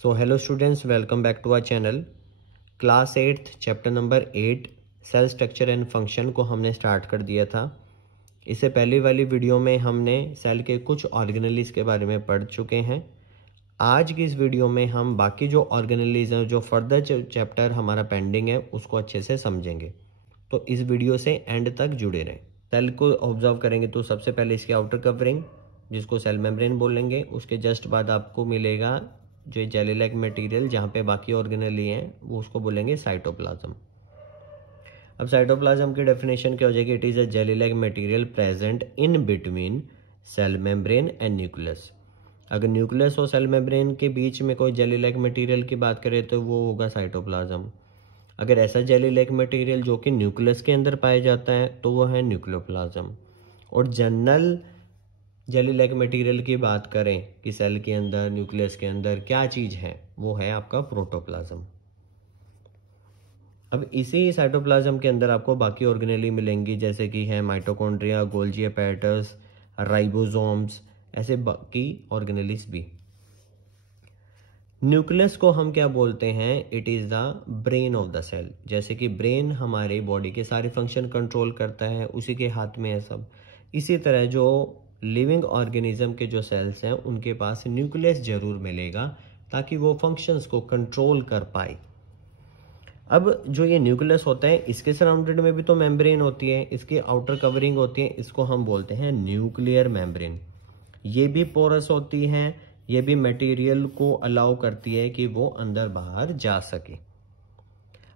So hello students, welcome back to our channel. Class 8 chapter number 8 cell structure and function को हमने start कर दिया था। इससे पहले वाली वीडियो में हमने सेल के कुछ ऑर्गेनेलीज के बारे में पढ़ चुके हैं। आज की इस वीडियो में हम बाकी जो ऑर्गेनेलीज हैं, जो फर्दर चैप्टर हमारा पेंडिंग है, उसको अच्छे से समझेंगे। तो इस वीडियो से एंड तक जुड़े रहें। सेल को ऑब्जर्व करेंगे तो सबसे पहले इसकी आउटर कवरिंग, जिसको सेल मेम्ब्रेन बोलेंगे, उसके जस्ट बाद आपको मिलेगा जो जेली लाइक मटेरियल, जहाँ पे बाकी ऑर्गेनेली हैं, वो उसको बोलेंगे साइटोप्लाज्म। अब साइटोप्लाज्म की डेफिनेशन क्या हो जाएगी? It is a jelly like material present in between cell membrane and nucleus. अगर न्यूक्लियस और सेल मेम्ब्रेन के बीच में कोई जेली लाइक मटेरियल की बात करें तो वो होगा साइटोप्लाज्म। अगर ऐसा जेली लाइक मटेरियल जो कि न्यूक्लियस के अंदर पाया जाता है तो वो है न्यूक्लियोप्लाज्म। और जनरल जेली लाइक मटेरियल की बात करें कि सेल के अंदर, न्यूक्लियस के अंदर क्या चीज है, वो है आपका प्रोटोप्लाज्म। अब इसी साइटोप्लाज्म के अंदर आपको बाकी ऑर्गेनेली मिलेंगी, जैसे कि है माइटोकॉन्ड्रिया, गोल्जी अपैरेटस, राइबोसोम्स, ऐसे बाकी ऑर्गेनेलीज भी। न्यूक्लियस को हम क्या बोलते हैं? It is the brain of the cell. जैसे कि ब्रेन हमारे बॉडी के सारे फंक्शन कंट्रोल करता है, उसी के हाथ में है सब। इसी तरह जो लिविंग ऑर्गेनिज्म के जो सेल्स हैं, उनके पास न्यूक्लियस जरूर मिलेगा ताकि वो फंक्शंस को कंट्रोल कर पाए। अब जो ये न्यूक्लियस होता है, इसके सराउंडेड में भी तो मेम्ब्रेन होती है, इसकी आउटर कवरिंग होती है, इसको हम बोलते हैं न्यूक्लियर मेम्ब्रेन। ये भी पोरस होती है, ये भी मटेरियल को अलाउ करती है कि वो अंदर बाहर जा सके।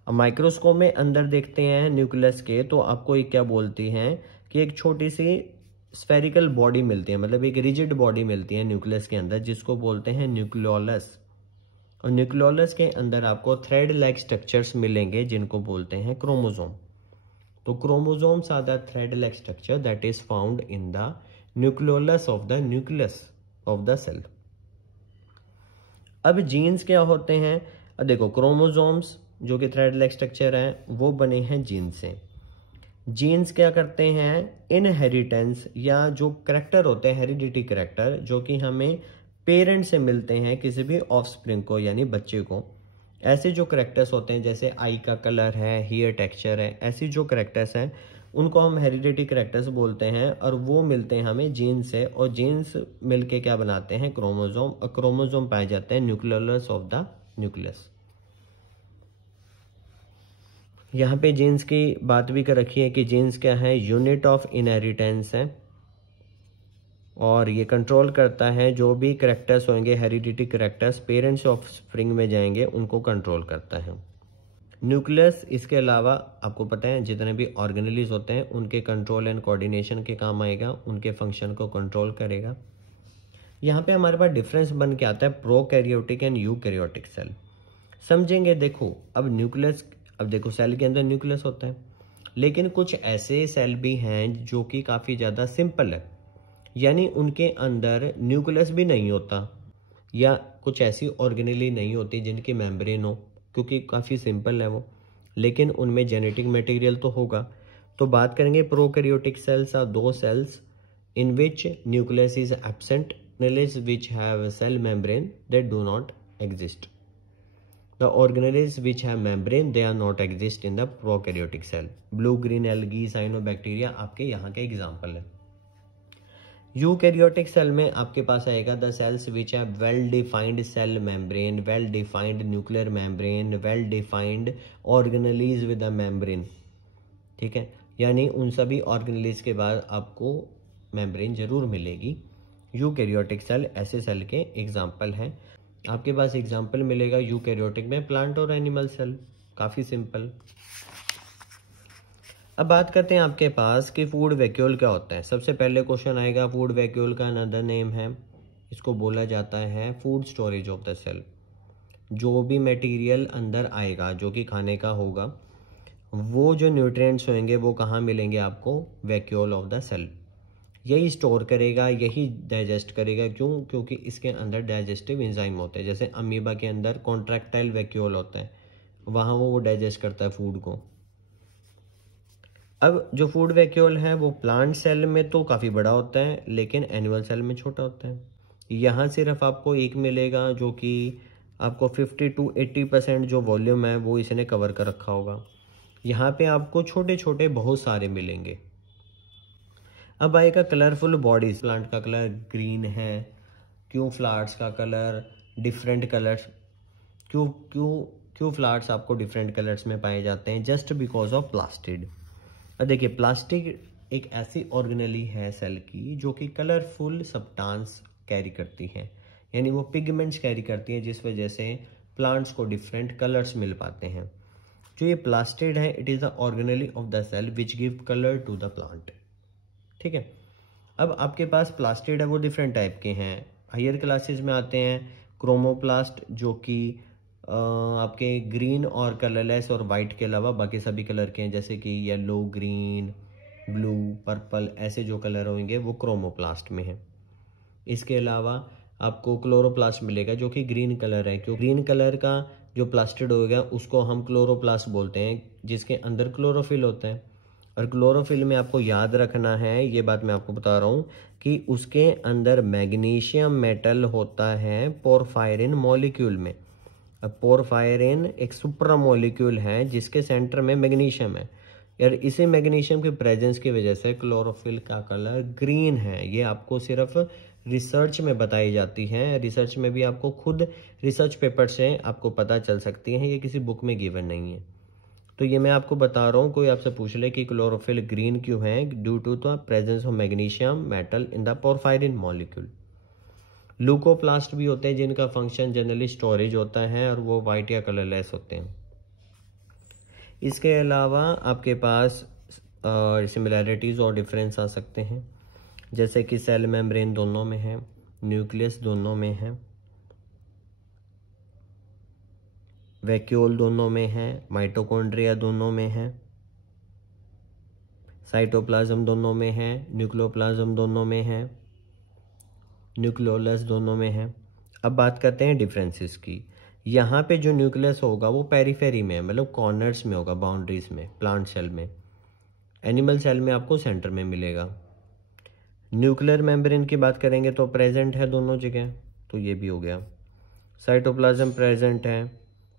अब माइक्रोस्कोप में अंदर देखते हैं न्यूक्लियस के, तो आपको ये क्या बोलती हैं कि एक छोटी सी स्फेरिकल बॉडी मिलती है, मतलब एक रिजिड बॉडी मिलती है न्यूक्लियस के अंदर, जिसको बोलते हैं न्यूक्लियोलस। और न्यूक्लियोलस के अंदर आपको थ्रेड लाइक स्ट्रक्चर्स मिलेंगे, जिनको बोलते हैं क्रोमोसोम। तो chromosomes are the thread like structure that is found in the nucleolus of the nucleus of the cell. अब जीन्स क्या होते हैं? अब देखो, क्रोमोसोम्स जो कि थ्रेड लाइक स्ट्रक्चर है, वो बने हैं जीन से। जीन्स क्या करते हैं? इनहेरिटेंस, या जो करेक्टर होते हैं, हेरिडिटी करेक्टर, जो कि हमें पेरेंट से मिलते हैं, किसी भी ऑफस्प्रिंग को यानी बच्चे को। ऐसे जो करेक्टर्स होते हैं, जैसे आई का कलर है, हेयर टेक्सचर है, ऐसी जो करेक्टर्स हैं, उनको हम हेरिडिटी करेक्टर्स बोलते हैं, और वो मिलते हैं हमें जीन से। और जीन्स मिलके क्या बनाते हैं? क्रोमोसोम। और क्रोमोसोम पाए जाते हैं न्यूक्लियोलस ऑफ द न्यूक्लियस। यहाँ पे जीन्स की बात भी कर रखी है कि जीन्स क्या है? यूनिट ऑफ इनहेरिटेंस है, और ये कंट्रोल करता है जो भी करेक्टर्स होंगे, heredity characters, parents of spring में जाएंगे, उनको कंट्रोल करता है। न्यूक्लियस इसके अलावा आपको पता है जितने भी ऑर्गेनेलीज होते हैं, उनके कंट्रोल एंड कोऑर्डिनेशन के काम आएगा, उनके फंक्शन को कंट्रोल करेगा। यहाँ पे हमारे पास डिफरेंस बन के आता है प्रोकैरियोटिक एंड यूकैरियोटिक सेल। समझेंगे। देखो, अब न्यूक्लियस, अब देखो सेल के अंदर न्यूक्लियस होता है, लेकिन कुछ ऐसे सेल भी हैं जो कि काफ़ी ज़्यादा सिंपल है, यानी उनके अंदर न्यूक्लियस भी नहीं होता, या कुछ ऐसी ऑर्गेनेली नहीं होती जिनकी मेम्ब्रेन हो, क्योंकि काफ़ी सिंपल है वो, लेकिन उनमें जेनेटिक मटेरियल तो होगा। तो बात करेंगे prokaryotic cells are those cells in which nucleus is absent, which have a cell membrane that do not exist. The organelles which have membrane, they are not exist in the prokaryotic cell. Blue green algae, cyanobacteria आपके यहाँ के example है। Eukaryotic cell में आपके पास आएगा the cells which have well defined cell membrane, well defined nuclear membrane, well defined organelles with the membrane. ठीक है, यानी उन सभी ऑर्गेनेलीज के बाद आपको मेम्ब्रेन जरूर मिलेगी। यूकैरियोटिक सेल ऐसे सेल के एग्जाम्पल हैं। आपके पास एग्जाम्पल मिलेगा यूकैरियोटिक में प्लांट और एनिमल सेल, काफ़ी सिंपल। अब बात करते हैं आपके पास कि फूड वैक्यूल क्या होता है। सबसे पहले क्वेश्चन आएगा, फूड वैक्यूल का अनदर नेम है, इसको बोला जाता है food storage of the cell. जो भी मटेरियल अंदर आएगा जो कि खाने का होगा, वो जो न्यूट्रिएंट्स होंगे वो कहाँ मिलेंगे आपको? Vacuole of the cell. यही स्टोर करेगा, यही डाइजेस्ट करेगा। क्यों? क्योंकि इसके अंदर डाइजेस्टिव एंजाइम होते हैं। जैसे अमीबा के अंदर कॉन्ट्रैक्टाइल वैक्यूल होता है, वहाँ वो डाइजेस्ट करता है फूड को। अब जो फूड वैक्यूल है वो प्लांट सेल में तो काफ़ी बड़ा होता है, लेकिन एनिमल सेल में छोटा होता है। यहाँ सिर्फ आपको एक मिलेगा जो कि आपको 50 to 80% जो वॉल्यूम है वो इसने कवर कर रखा होगा। यहाँ पे आपको छोटे छोटे बहुत सारे मिलेंगे। अब आएगा कलरफुल बॉडीज। प्लांट का कलर ग्रीन है, क्यों फ्लावर्स का कलर डिफरेंट कलर्स, क्यों क्यों क्यों फ्लावर्स आपको डिफरेंट कलर्स में पाए जाते हैं? Just because of plastid. अब देखिए, प्लास्टिक एक ऐसी ऑर्गेनेली है सेल की जो कि कलरफुल सब्सटेंस कैरी करती है, यानी वो पिगमेंट्स कैरी करती है, जिस वजह से प्लांट्स को डिफरेंट कलर्स मिल पाते हैं। जो ये प्लास्टिड है, it is the organelle of the cell which give colour to the plant. ठीक है। अब आपके पास प्लास्टिड है वो डिफरेंट टाइप के हैं। हायर क्लासेस में आते हैं क्रोमोप्लास्ट, जो कि आपके ग्रीन और कलरलेस और वाइट के अलावा बाकी सभी कलर के हैं, जैसे कि येलो, ग्रीन, ब्लू, पर्पल, ऐसे जो कलर होंगे वो क्रोमोप्लास्ट में है। इसके अलावा आपको क्लोरोप्लास्ट मिलेगा जो कि ग्रीन कलर है, क्योंकि ग्रीन कलर का जो प्लास्टिड होगा उसको हम क्लोरोप्लास्ट बोलते हैं, जिसके अंदर क्लोरोफिल होता है। और क्लोरोफिल में आपको याद रखना है, ये बात मैं आपको बता रहा हूँ, कि उसके अंदर मैग्नीशियम मेटल होता है पोरफायरिन मॉलिक्यूल में। अब पोरफायरिन एक सुप्रा मॉलिक्यूल है जिसके सेंटर में मैग्नीशियम है, यार इसी मैग्नीशियम के प्रेजेंस की वजह से क्लोरोफिल का कलर ग्रीन है। ये आपको सिर्फ रिसर्च में बताई जाती है, रिसर्च में भी आपको खुद रिसर्च पेपर से आपको पता चल सकती है, ये किसी बुक में गिवन नहीं है। तो ये मैं आपको बता रहा हूँ, कोई आपसे पूछ ले कि क्लोरोफिल ग्रीन क्यों है, due to the presence of magnesium metal in the porphyrin molecule. Leucoplast भी होते हैं जिनका फंक्शन जनरली स्टोरेज होता है और वो वाइट या कलरलेस होते हैं। इसके अलावा आपके पास सिमिलैरिटीज और डिफरेंस आ सकते हैं, जैसे कि सेल मेम्ब्रेन दोनों में है, न्यूक्लियस दोनों में है, वैक्यूल दोनों में है, माइटोकॉन्ड्रिया दोनों में है, साइटोप्लाज्म दोनों में है, न्यूक्लियोप्लाज्म दोनों में है, न्यूक्लियोलस दोनों में है। अब बात करते हैं डिफरेंसेस की। यहाँ पे जो न्यूक्लियस होगा वो पेरिफेरी में, मतलब कॉर्नर्स में होगा, बाउंड्रीज में, प्लांट सेल में। एनिमल सेल में आपको सेंटर में मिलेगा। न्यूक्लियर मेम्ब्रेन की बात करेंगे तो प्रेजेंट है दोनों जगह, तो ये भी हो गया। साइटोप्लाज्म प्रेजेंट है।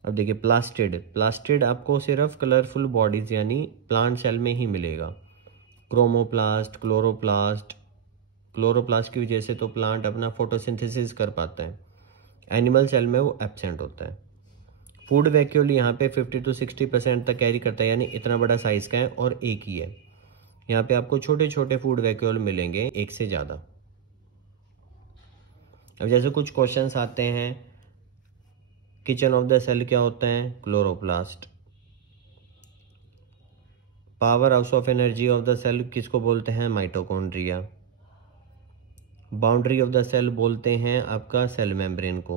अब देखिए प्लास्टिड आपको सिर्फ कलरफुल बॉडीज यानी प्लांट सेल में ही मिलेगा। क्रोमोप्लास्ट, क्लोरोप्लास्ट की वजह से तो प्लांट अपना फोटोसिंथेसिस कर पाता है। एनिमल सेल में वो एब्सेंट होता है। फूड वैक्यूल यहाँ पे 50 to 60% तक कैरी करता है, यानी इतना बड़ा साइज का है और एक ही है। यहाँ पे आपको छोटे छोटे फूड वैक्यूल मिलेंगे, एक से ज़्यादा। अब जैसे कुछ क्वेश्चंस आते हैं, किचन ऑफ द सेल क्या होता है? Chloroplast. Power house of energy of the cell किसको बोलते हैं? Mitochondria. Boundary of the cell बोलते हैं आपका सेल मेम्ब्रेन को।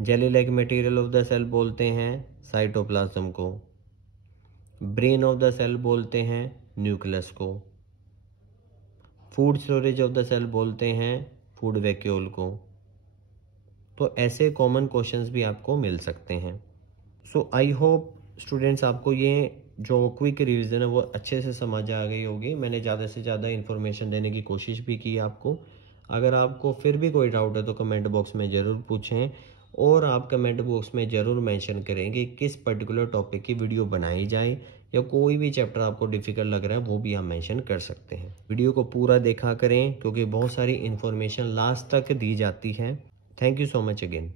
Jelly like material of the cell बोलते हैं साइटोप्लाज्म को। ब्रेन ऑफ द सेल बोलते हैं न्यूक्लियस को। Food storage of the cell बोलते हैं फूड वैक्यूल को। तो ऐसे कॉमन क्वेश्चंस भी आपको मिल सकते हैं। सो आई होप स्टूडेंट्स आपको ये जो क्विक रिवीजन है वो अच्छे से समझ आ गई होगी। मैंने ज़्यादा से ज़्यादा इन्फॉर्मेशन देने की कोशिश भी की आपको। अगर आपको फिर भी कोई डाउट है तो कमेंट बॉक्स में ज़रूर पूछें, और आप कमेंट बॉक्स में ज़रूर मेंशन करें कि किस पर्टिकुलर टॉपिक की वीडियो बनाई जाए, या कोई भी चैप्टर आपको डिफ़िकल्ट लग रहा है वो भी आप मेंशन कर सकते हैं। वीडियो को पूरा देखा करें क्योंकि बहुत सारी इन्फॉर्मेशन लास्ट तक दी जाती है। Thank you so much again.